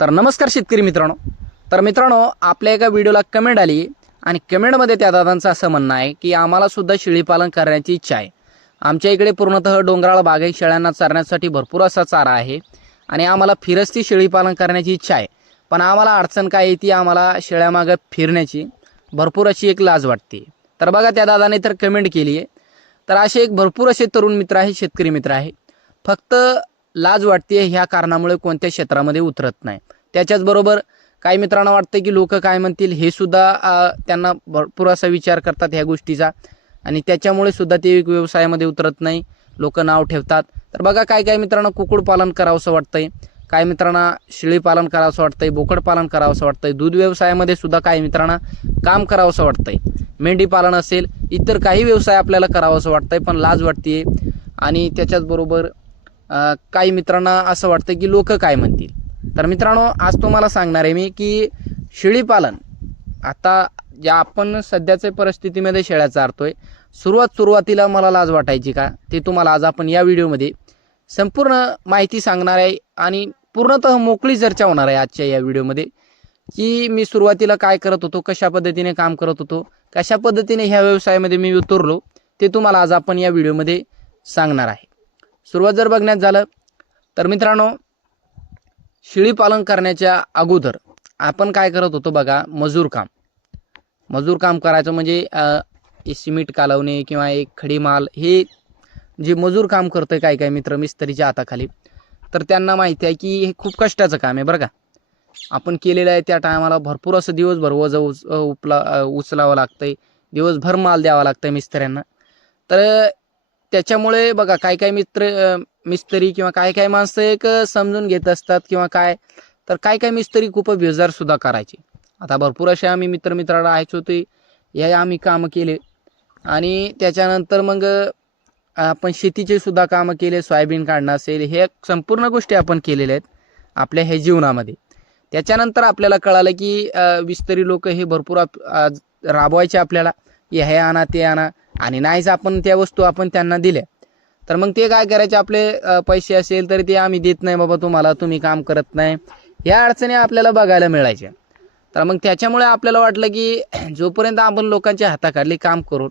तर नमस्कार शेतकरी मित्रांनो. तर मित्रांनो, आपल्या एका व्हिडिओला कमेंट आली आणि कमेंटमध्ये त्या दादांचं असं म्हणणं आहे की आम्हाला सुद्धा शेळीपालन करण्याची इच्छा आहे. आमच्या इकडे पूर्णतः डोंगराळ भाग आहे, शेळ्यांना चरण्यासाठी भरपूर असा चारा आहे आणि आम्हाला फिरस्ती शेळीपालन करण्याची इच्छा आहे. पण आम्हाला अडचण काय येते, आम्हाला शेळ्यामागं फिरण्याची भरपूर अशी एक लाज वाटते. तर बघा, त्या दादाने तर कमेंट केली आहे. तर असे एक भरपूर असे तरुण मित्र आहे, शेतकरी मित्र आहे, फक्त लाज वाटते ह्या कारणामुळे कोणत्या क्षेत्रामध्ये उतरत नाही. त्याच्याचबरोबर काही मित्रांना वाटतं की लोक काय म्हणतील हे सुद्धा त्यांना भरपूर असा विचार करतात ह्या गोष्टीचा आणि त्याच्यामुळे सुद्धा ते व्यवसायामध्ये उतरत नाही, लोक नाव ठेवतात. तर बघा, काय काय मित्रांना कुक्कुट पालन करावंसं वाटतंय, काही मित्रांना शेळी पालन करावंसं वाटतंय, बोकड पालन करावंसं वाटतंय, दूध व्यवसायामध्ये सुद्धा काही मित्रांना काम करावंसं वाटतंय, मेंढी पालन असेल, इतर काही व्यवसाय आपल्याला करावंसं वाटतंय पण लाज वाटते. आणि त्याच्याचबरोबर काही मित्रांना असं वाटतं की लोक काय म्हणतील. तर मित्रांनो, आज तुम्हाला सांगणार आहे मी की शेळीपालन आता ज्या आपण सध्याच्या परिस्थितीमध्ये शेळ्या चारतोय, सुरुवातीला मला लाज वाटायची का, ते तुम्हाला आज आपण या व्हिडिओमध्ये संपूर्ण माहिती सांगणार आहे आणि पूर्णतः मोकळी चर्चा होणार आहे आजच्या या व्हिडिओमध्ये की मी सुरुवातीला काय करत होतो, कशा पद्धतीने काम करत होतो, कशा पद्धतीने ह्या व्यवसायामध्ये मी उतरलो, ते तुम्हाला आज आपण या व्हिडिओमध्ये सांगणार आहे. सुरुवात जर बघण्यात झालं तर मित्रांनो, शेळी पालन करण्याच्या अगोदर आपण काय करत होतो बघा, मजूर काम करायचं. म्हणजे सिमेंट कालवणे किंवा एक खडी माल, हे जे मजूर काम करतोय काय काय मित्र मिस्त्रीच्या हाताखाली, तर त्यांना माहिती आहे की हे खूप कष्टाचं काम आहे बरं का. आपण केलेलं आहे त्या टायमाला भरपूर असं दिवसभर उचलावं लागतंय, दिवसभर माल द्यावा लागतंय मिस्त्र्यांना. तर त्याच्यामुळे बघा, काय काय मिस्त्री किंवा काय काय माणसं एक समजून घेत असतात किंवा काय, तर काय काय मिस्त्री खूप बेजार सुद्धा करायचे. आता भरपूर असे आम्ही मित्राला राहायचो, ते या आम्ही कामं केले आणि त्याच्यानंतर मग आपण शेतीचे सुद्धा कामं केले, सोयाबीन काढणं असेल, हे संपूर्ण गोष्टी आपण केलेल्या आहेत आपल्या ह्या जीवनामध्ये. त्याच्यानंतर आपल्याला कळालं की विस्तरी लोक हे भरपूर राबवायचे आपल्याला, हे आणा ते आणा, आणि नाहीच आपण त्या वस्तू आपण त्यांना दिल्या तर मग ते काय करायचे, आपले पैसे असेल तर ते आम्ही देत नाही बाबा तुम्हाला, तुम्ही काम करत नाही, ह्या अडचणी आपल्याला बघायला मिळायच्या. तर मग त्याच्यामुळे आपल्याला वाटलं की जोपर्यंत आपण लोकांच्या हाताखाली काम करू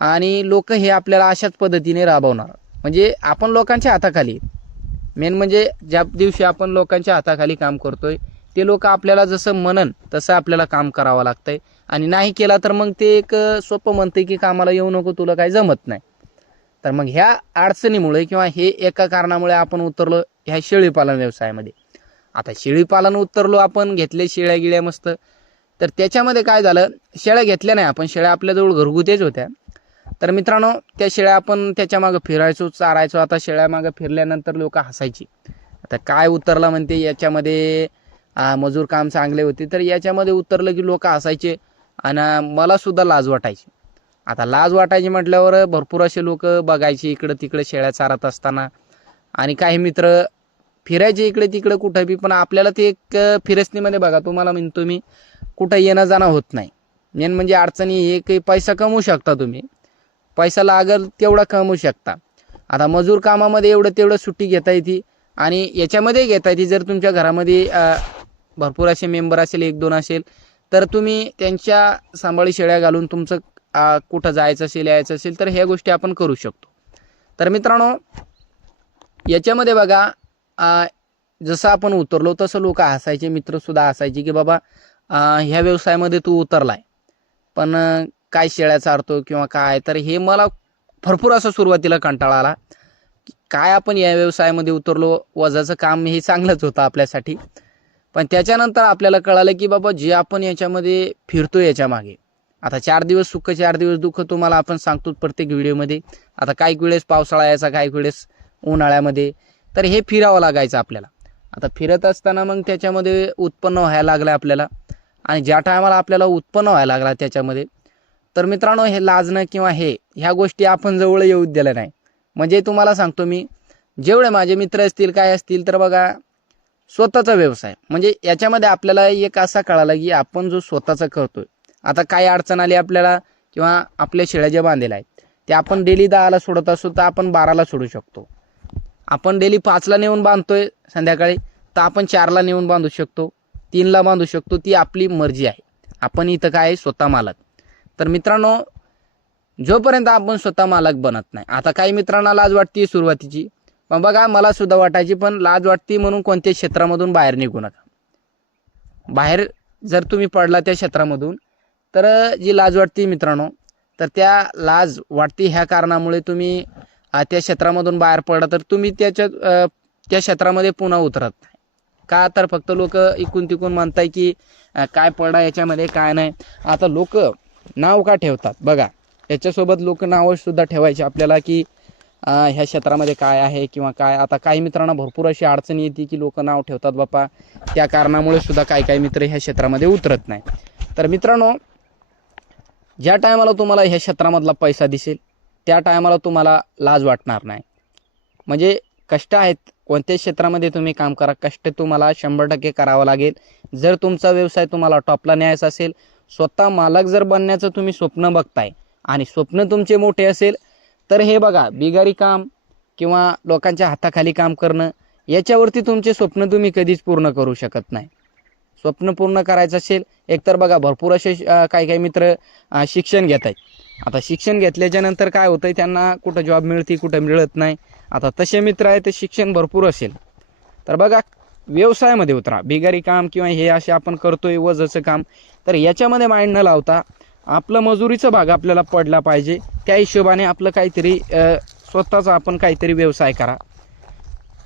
आणि लोक हे आपल्याला अशाच पद्धतीने राबवणार, म्हणजे आपण लोकांच्या हाताखाली, मेन म्हणजे ज्या दिवशी आपण लोकांच्या हाताखाली काम करतोय ते लोक आपल्याला जसं म्हणन तसं आपल्याला काम करावं लागतंय. आणि नाही केला तर मग ते एक सोपं म्हणतंय की कामाला येऊ नको, तुला काही जमत नाही. तर मग ह्या अडचणीमुळे किंवा हे एका कारणामुळे आपण उतरलो ह्या शेळीपालन व्यवसायामध्ये. आता शेळीपालन उतरलो आपण, घेतले शेळ्या गिळ्या मस्त. तर त्याच्यामध्ये काय झालं, शेळ्या घेतल्या नाही आपण, शेळ्या आपल्याजवळ घरगुतीच होत्या. तर मित्रांनो, त्या शेळ्या आपण त्याच्यामागं फिरायचो, चारायचो. आता शेळ्यामागं फिरल्यानंतर लोक हसायची, आता काय उतरला म्हणते याच्यामध्ये, मजूर काम चांगले होते. तर याच्यामध्ये उतरलं की लोक हसायचे आणि मला सुद्धा लाज वाटायची. आता लाज वाटायची म्हटल्यावर भरपूर असे लोक बघायचे इकडं तिकडे शेळ्या चारत असताना, आणि काही मित्र फिरायचे इकडे तिकडे कुठं बी. पण आपल्याला ते एक फिरस्तीमध्ये बघा, तुम्हाला म्हणतो मी, कुठं येणं जाणं होत नाही. मेन म्हणजे अडचणी हे काही पैसा कमवू शकता तुम्ही, पैसा लागल तेवढा कमवू शकता. आता मजूर कामामध्ये एवढं तेवढं सुट्टी घेता येते आणि याच्यामध्ये घेता येते. जर तुमच्या घरामध्ये भरपूर असे मेंबर असेल, 1-2 असेल, तर तुम्ही त्यांच्या सांभाळी शेळ्या घालून तुमचं कुठं जायचं असेल, यायचं असेल, तर ह्या गोष्टी आपण करू शकतो. तर मित्रांनो, याच्यामध्ये बघा, जसं आपण उतरलो तसं लोक हसायचे, मित्रसुद्धा हसायचे की बाबा ह्या व्यवसायामध्ये तू उतरलाय पण काय शेळ्या चारतो किंवा काय. तर हे मला भरपूर असं सुरुवातीला कंटाळा आला, काय आपण या व्यवसायामध्ये उतरलो, वजाचं काम हे चांगलंच होतं आपल्यासाठी. पण त्याच्यानंतर आपल्याला कळालं की बाबा जे आपण याच्यामध्ये फिरतो याच्या मागे, आता 4 दिवस सुख 4 दिवस दुःख तुम्हाला आपण सांगतो प्रत्येक व्हिडिओमध्ये. आता काही वेळेस पावसाळा यायचा, काही वेळेस उन्हाळ्यामध्ये, तर हे फिरावं लागायचं आपल्याला. आता फिरत असताना मग त्याच्यामध्ये उत्पन्न व्हायला लागलं आपल्याला, आणि ज्या टायमाला आपल्याला उत्पन्न व्हायला लागला त्याच्यामध्ये, तर मित्रांनो, हे लाजणं किंवा ह्या गोष्टी आपण जवळ येऊ दिल्या नाही. म्हणजे तुम्हाला सांगतो मी, जेवढे माझे मित्र असतील काय असतील, तर बघा, स्वतःचा व्यवसाय म्हणजे याच्यामध्ये आपल्याला एक असा कळाला की आपण जो स्वतःचा करतोय, आता काय अडचण आली आपल्याला किंवा आपल्या शेळ्या ज्या बांधलेल्या आहेत ते आपण डेली 10ला सोडत असू तर आपण 12ला सोडू शकतो. आपण डेली 5ला नेऊन बांधतोय संध्याकाळी, तर आपण 4ला नेऊन बांधू शकतो, 3ला बांधू शकतो, ती आपली मर्जी आहे. आपण इथं काय आहे, स्वतः मालक. तर मित्रांनो, जोपर्यंत आपण स्वतः मालक बनत नाही, आता काही मित्रांना लाज वाटते सुरुवातीची, पण बघा मला सुद्धा वाटायची, पण लाज वाटते म्हणून कोणत्याही क्षेत्रामधून बाहेर निघू नका. बाहेर जर तुम्ही पडला त्या क्षेत्रामधून, तर जी लाज वाटते मित्रांनो, तर त्या लाज वाटते ह्या कारणामुळे तुम्ही त्या क्षेत्रामधून बाहेर पडला तर तुम्ही त्या क्षेत्रामध्ये पुन्हा उतरत नाही. का तर फक्त लोक इकून तिकून म्हणताय की काय पडा याच्यामध्ये काय नाही. आता लोक नाव का ठेवतात बघा, याच्यासोबत लोक नावं सुद्धा ठेवायची आपल्याला की ह्या क्षेत्रामध्ये काय आहे किंवा काय. आता काही मित्रांना भरपूर अशी अडचणी येते की लोक नाव ठेवतात बापा, त्या कारणामुळे सुद्धा काही मित्र ह्या क्षेत्रामध्ये उतरत नाही. तर मित्रांनो, ज्या टायमाला तुम्हाला ह्या क्षेत्रामधला पैसा दिसेल त्या टायमाला तुम्हाला लाज वाटणार नाही. म्हणजे कष्ट आहेत, कोणत्याही क्षेत्रामध्ये तुम्ही काम करा, कष्ट तुम्हाला 100% करावं लागेल. जर तुमचा व्यवसाय तुम्हाला टॉपला न्यायचा असेल, स्वतः मालक जर बनण्याचं तुम्ही स्वप्न बघताय आणि स्वप्न तुमचे मोठे असेल, तर हे बघा, बिगारी काम किंवा लोकांच्या हाताखाली काम करणं, याच्यावरती तुमचे स्वप्न तुम्ही कधीच पूर्ण करू शकत नाही. स्वप्न पूर्ण करायचं असेल, एकतर बघा भरपूर असे काही मित्र शिक्षण घेत आहेत. आता शिक्षण घेतल्याच्या नंतर काय होतंय, त्यांना कुठं जॉब मिळते कुठं मिळत नाही. आता तसे मित्र आहे ते शिक्षण भरपूर असेल तर बघा व्यवसायामध्ये उतरा. बिगारी काम किंवा हे असे आपण करतोय वजचं काम, तर याच्यामध्ये माइंड न लावता आपलं मजुरीचा भाग आपल्याला पडला पाहिजे. त्या हिशोबाने आपलं काहीतरी स्वतःचा आपण काहीतरी व्यवसाय करा.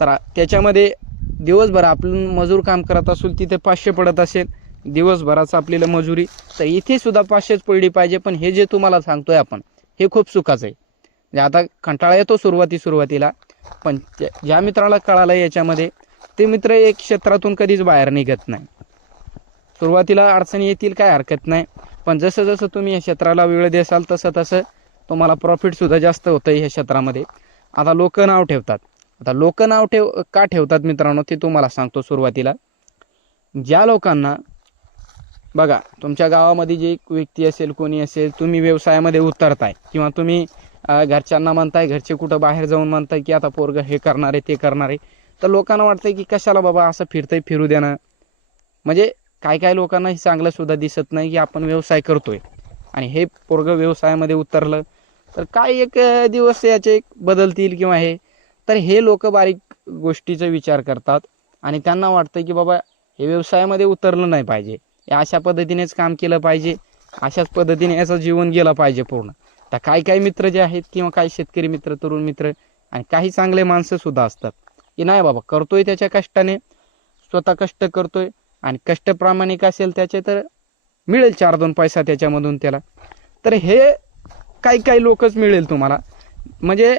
तर त्याच्यामध्ये दिवसभर आपण मजूर काम करत असू, तिथे 500 पडत असेल दिवसभराचं आपल्याला मजुरी, तर इथे सुद्धा 500च पडली पाहिजे. पण हे जे तुम्हाला सांगतोय आपण, हे खूप चुकाचं आहे. म्हणजे आता कंटाळा येतो सुरुवातीला, पण ज्या मित्राला कळालं याच्यामध्ये, ते मित्र एक क्षेत्रातून कधीच बाहेर निघत नाही. सुरुवातीला अडचणी येतील, काय हरकत नाही, पण जसं जसं तुम्ही या क्षेत्राला वेळ देसाल तसं तुम्हाला प्रॉफिटसुद्धा जास्त होतं ह्या क्षेत्रामध्ये. आता लोक नाव ठेवतात. आता लोक नाव का ठेवतात मित्रांनो, ते तुम्हाला सांगतो. सुरुवातीला ज्या लोकांना बघा, तुमच्या गावामध्ये जे व्यक्ती असेल, कोणी असेल, तुम्ही व्यवसायामध्ये उतरताय किंवा तुम्ही घरच्यांना म्हणताय, घरचे कुठं बाहेर जाऊन म्हणताय की आता पोरगं हे करणार आहे ते करणार आहे, तर लोकांना वाटतंय की कशाला बाबा असं फिरतंय, फिरू देणं. म्हणजे काय लोकांना हे चांगलं सुद्धा दिसत नाही की आपण व्यवसाय करतोय आणि हे पोरगं व्यवसायामध्ये उतरलं तर काय एक दिवस याचे एक बदलतील किंवा हे. तर हे लोक बारीक गोष्टीचा विचार करतात आणि त्यांना वाटतं की बाबा हे व्यवसायामध्ये उतरलं नाही पाहिजे, अशा पद्धतीनेच काम केलं पाहिजे, अशाच पद्धतीने याचं जीवन गेलं पाहिजे पूर्ण. तर काही मित्र जे आहेत किंवा काही शेतकरी मित्र, तरुण मित्र आणि काही चांगले माणसं सुद्धा असतात की नाही बाबा, करतोय त्याच्या कष्टाने, स्वतः कष्ट करतोय आणि कष्ट प्रामाणिक असेल त्याचे तर मिळेल 4-2 पैसा त्याच्यामधून त्याला. तर हे काही लोकच मिळेल तुम्हाला. म्हणजे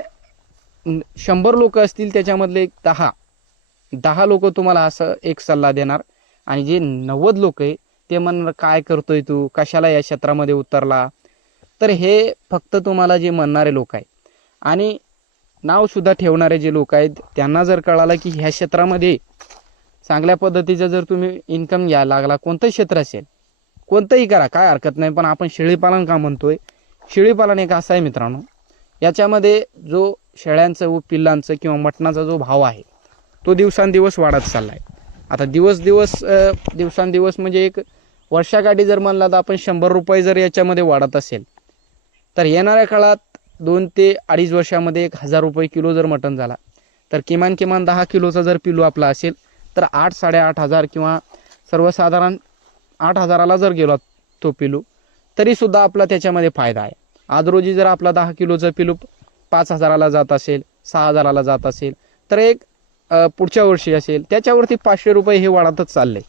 100 लोक असतील त्याच्यामधले 10 लोक तुम्हाला असं एक सल्ला देणार आणि जे 90 लोक आहे ते म्हणणार काय करतोय तू, कशाला या क्षेत्रामध्ये उतरला. तर हे फक्त तुम्हाला जे म्हणणारे लोक आहेत आणि नावसुद्धा ठेवणारे जे लोक आहेत, त्यांना जर कळालं की ह्या क्षेत्रामध्ये चांगल्या पद्धतीचं जर तुम्ही इन्कम घ्यायला लागला, कोणतंही क्षेत्र असेल, कोणतंही करा, काय हरकत नाही. पण आपण शेळीपालन का म्हणतोय, शेळीपालन एक असं आहे मित्रांनो, याच्यामध्ये जो शेळ्यांचं व पिल्लांचं किंवा मटणाचा जो भाव आहे तो दिवसांदिवस वाढत चालला आहे. आता दिवसांदिवस म्हणजे एक वर्षाकाठी जर म्हणला तर आपण 100 रुपये जर याच्यामध्ये वाढत असेल, तर येणाऱ्या काळात 2 ते 2.5 वर्षामध्ये 1000 रुपये किलो जर मटण झाला, तर किमान 10 किलोचा जर पिलू आपला असेल तर 8-8.5 किंवा सर्वसाधारण 8,000ला जर गेला तो पिलू, तरीसुद्धा आपला त्याच्यामध्ये फायदा आहे. आज रोजी जर आपला 10 किलोचा पिलू 5,000ला जात असेल, 6,000ला जात असेल, तर एक पुढच्या वर्षी असेल त्याच्यावरती 500 रुपये हे वाढतच चालले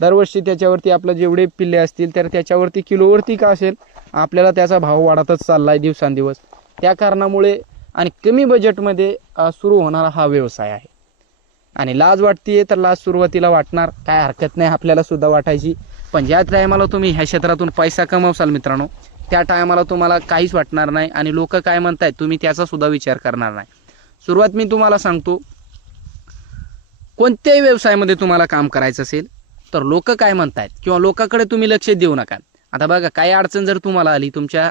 दरवर्षी त्याच्यावरती आपलं जेवढे पिल्ले असतील तर त्याच्यावरती किलोवरती का असेल आपल्याला त्याचा भाव वाढतच चालला आहे दिवसांदिवस. त्या कारणामुळे आणि कमी बजेटमध्ये सुरू होणारा हा व्यवसाय आहे. आणि लाज वाटते तर लाज सुरुवातीला वाटणार, काय हरकत नाही आपल्याला सुद्धा वाटायची. पण ज्या टायमाला तुम्ही ह्या क्षेत्रातून पैसा कमवसाल मित्रांनो, त्या टायमाला तुम्हाला काहीच वाटणार नाही आणि लोक काय म्हणतायत तुम्ही त्याचा सुद्धा विचार करणार नाही. सुरुवात मी तुम्हाला सांगतो, कोणत्याही व्यवसायामध्ये तुम्हाला काम करायचं असेल तर लोक काय म्हणतायत किंवा लोकांकडे तुम्ही लक्ष देऊ नका. आता बघा, काही अडचण जर तुम्हाला आली, तुमच्या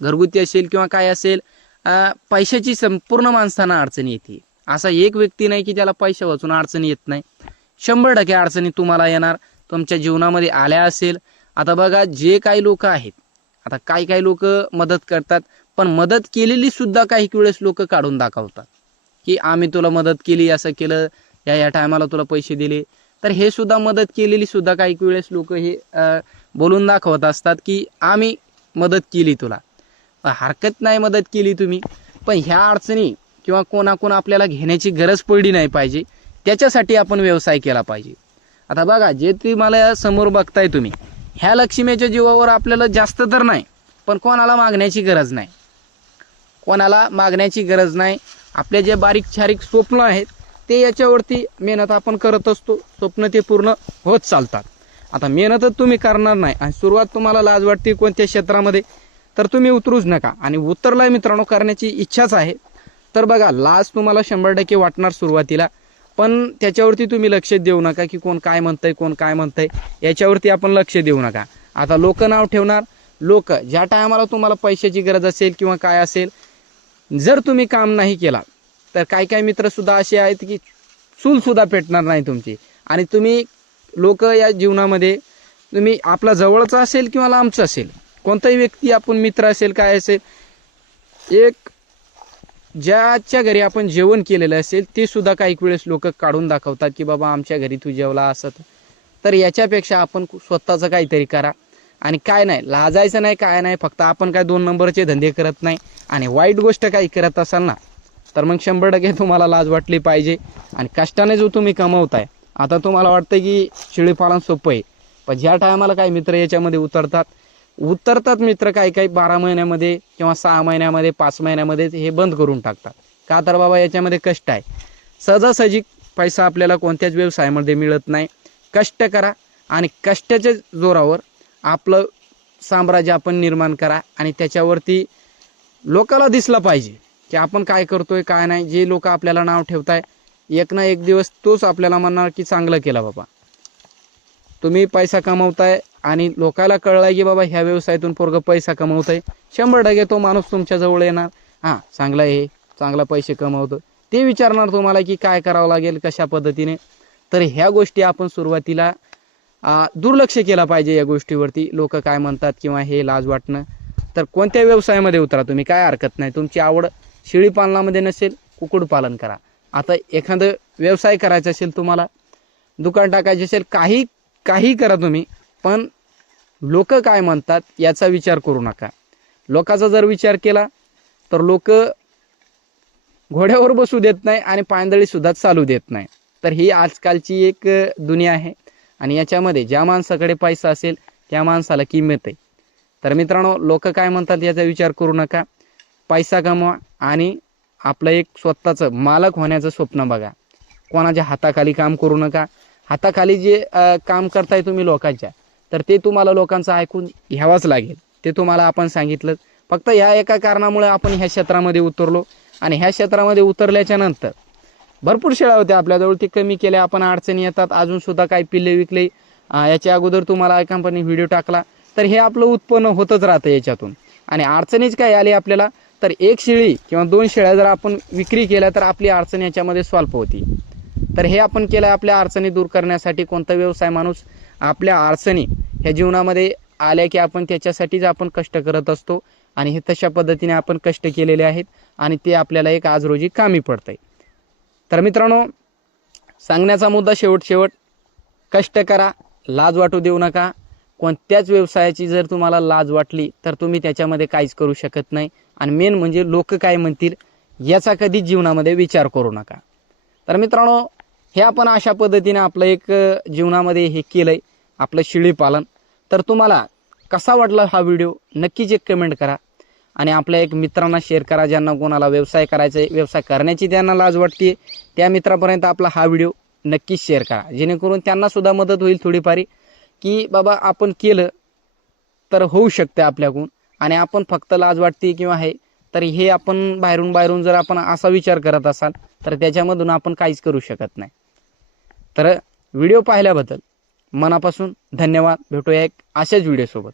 घरगुती असेल किंवा काय असेल, पैशाची संपूर्ण माणसांना अडचण येते. असा एक व्यक्ती नाही की त्याला पैसे वाचून अडचणी येत नाही. 100% अडचणी तुम्हाला येणार, तुमच्या जीवनामध्ये आल्या असेल. आता बघा, जे काही लोक आहेत, आता काही लोक मदत करतात, पण मदत केलेली सुद्धा काही वेळेस लोक काढून दाखवतात की आम्ही तुला मदत केली, असं केलं, या टायमाला तुला पैसे दिले. तर हे सुद्धा मदत केलेली सुद्धा काही वेळेस लोक हे बोलून दाखवत असतात की आम्ही मदत केली तुला. हरकत नाही मदत केली तुम्ही, पण ह्या अडचणी किंवा कोणाकोण आपल्याला घेण्याची गरज पडली नाही पाहिजे, त्याच्यासाठी आपण व्यवसाय केला पाहिजे. आता बघा, जे तुम्हाला समोर बघताय तुम्ही, ह्या लक्ष्मीच्या जीवावर आपल्याला जास्त तर नाही, पण कोणाला मागण्याची गरज नाही, कोणाला मागण्याची गरज नाही. आपले जे बारीक छारीक स्वप्न आहेत ते याच्यावरती मेहनत आपण करत असतो, स्वप्न ते पूर्ण होत चालतात. आता मेहनतच तुम्ही करणार नाही आणि सुरुवात तुम्हाला लाज वाटते कोणत्या क्षेत्रामध्ये, तर तुम्ही उतरूच नका. आणि उतरलाय मित्रांनो, करण्याची इच्छाच आहे, तर बघा, लाज तुम्हाला 100% वाटणार सुरुवातीला, पण त्याच्यावरती तुम्ही लक्ष देऊ नका की कोण काय म्हणतंय, कोण काय म्हणतंय, याच्यावरती आपण लक्ष देऊ नका. आता लोक नाव ठेवणार, लोक ज्या टायमाला तुम्हाला पैशाची गरज असेल किंवा काय असेल, जर तुम्ही काम नाही केला तर काही मित्र सुद्धा असे आहेत की चूल सुद्धा पेटणार नाही तुमची. आणि तुम्ही लोक या जीवनामध्ये, तुम्ही आपला जवळचा असेल किंवा लांबचा असेल, कोणताही व्यक्ती, आपण मित्र असेल काय असेल, एक ज्याच्या घरी आपण जेवण केलेलं असेल ते सुद्धा काही वेळेस लोक काढून दाखवतात की बाबा आमच्या घरी तू जेवला असत. तर याच्यापेक्षा आपण स्वतःचं काहीतरी करा. आणि काय नाही, लाजायचं नाही, काय नाही, फक्त आपण काय 2 नंबरचे धंदे करत नाही आणि वाईट गोष्ट काही करत असाल ना, तर मग 100% तुम्हाला लाज वाटली पाहिजे. आणि कष्टाने जो तुम्ही कमवताय, आता तुम्हाला वाटतं की शेळीपालन सोपं आहे, पण ज्या टायमाला काही मित्र याच्यामध्ये उतरतात मित्र, काही 12 महिन्यामध्ये किंवा 6 महिन्यामध्ये, 5 महिन्यामध्ये हे बंद करून टाकतात. का तर बाबा याच्यामध्ये कष्ट आहे. सहजासहजी पैसा आपल्याला कोणत्याच व्यवसायामध्ये मिळत नाही. कष्ट करा आणि कष्टाच्या जोरावर आपलं साम्राज्य आपण निर्माण करा आणि त्याच्यावरती लोकाला दिसलं पाहिजे की आपण काय करतोय काय नाही. जे लोक आपल्याला नाव ठेवताय, एक ना एक दिवस तोच आपल्याला म्हणणार की चांगलं केलं बाबा, तुम्ही पैसा कमवताय आणि लोकाला कळलाय की बाबा ह्या व्यवसायातून पोरगं पैसा कमवतंय, 100% तो माणूस तुमच्या जवळ येणार. हां, चांगला आहे, चांगला पैसे कमवतो, ते विचारणार तुम्हाला की काय करावं लागेल, कशा पद्धतीने. तर ह्या गोष्टी आपण सुरुवातीला दुर्लक्ष केला पाहिजे या गोष्टीवरती. लोक काय म्हणतात किंवा हे लाज वाटणं, तर कोणत्या व्यवसायामध्ये उतरा तुम्ही, काय हरकत नाही. तुमची आवड शेळीपालनामध्ये नसेल, कुक्कुटपालन करा. आता एखादं व्यवसाय करायचा असेल, तुम्हाला दुकान टाकायचे असेल, काही करा तुम्ही, पण लोक काय म्हणतात याचा विचार करू नका. लोकांचा जर विचार केला तर लोक घोड्यावर बसू देत नाही आणि पायंदळी सुद्धा चालू देत नाही. तर ही आजकालची एक दुनिया आहे आणि याच्यामध्ये ज्या माणसाकडे पैसा असेल त्या माणसाला किंमत आहे. तर मित्रांनो, लोक काय म्हणतात याचा विचार करू नका. पैसा कमवा आणि आपलं एक स्वतःचं मालक होण्याचं स्वप्न बघा. कोणाच्या हाताखाली काम करू नका. हाताखाली जे काम करताय तुम्ही लोकांच्या, तर ते तुम्हाला लोकांचं ऐकून घ्यावंच लागेल. ते तुम्हाला आपण सांगितलं. फक्त ह्या एका कारणामुळे आपण ह्या क्षेत्रामध्ये उतरलो आणि ह्या क्षेत्रामध्ये उतरल्याच्या नंतर भरपूर शेळ्या होत्या आपल्याजवळ, ते कमी केल्या. आपण अडचणी येतात, अजून सुद्धा काही पिल्ले विकले. याच्या अगोदर तुम्हाला कंपनी व्हिडिओ टाकला, तर हे आपलं उत्पन्न होतच राहतं याच्यातून. आणि अडचणीच काय आली आपल्याला, तर 1 शेळी किंवा 2 शेळ्या जर आपण विक्री केल्या तर आपली अडचण याच्यामध्ये सॉल्व्ह होती. तर हे आपण केलं आपल्या अडचणी दूर करण्यासाठी. कोणता व्यवसाय माणूस आपल्या अडचणी ह्या जीवनामध्ये आल्या की आपण त्याच्यासाठीच आपण कष्ट करत असतो आणि हे तशा पद्धतीने आपण कष्ट केलेले आहेत आणि ते आपल्याला एक आज रोजी कामी पडतंय. तर मित्रांनो, सांगण्याचा मुद्दा शेवट, कष्ट करा, लाज वाटू देऊ नका. कोणत्याच व्यवसायाची जर तुम्हाला लाज वाटली तर तुम्ही त्याच्यामध्ये काहीच करू शकत नाही. आणि मेन म्हणजे लोक काय म्हणतील याचा कधीच जीवनामध्ये विचार करू नका. तर मित्रांनो, हे आपण अशा पद्धतीने आपलं एक जीवनामध्ये हे केलंय, आपलं शेळीपालन. तर तुम्हाला कसा वाटला हा व्हिडिओ नक्कीच एक कमेंट करा आणि आपल्या एक मित्रांना शेअर करा. ज्यांना कोणाला व्यवसाय करायचा आहे, व्यवसाय करण्याची त्यांना लाज वाटते, त्या मित्रापर्यंत आपला हा व्हिडिओ नक्कीच शेअर करा, जेणेकरून त्यांना सुद्धा मदत होईल थोडीफारी, की बाबा आपण केलं तर होऊ शकते आपल्याकडून. आणि आपण फक्त लाज वाटते किंवा आहे, तर हे आपण बाहेरून जर आपण असा विचार करत असाल तर त्याच्यामधून आपण काहीच करू शकत नाही. तर व्हिडिओ पाहिल्याबद्दल मनापासून धन्यवाद. भेटूया एक अशाच व्हिडिओसोबत.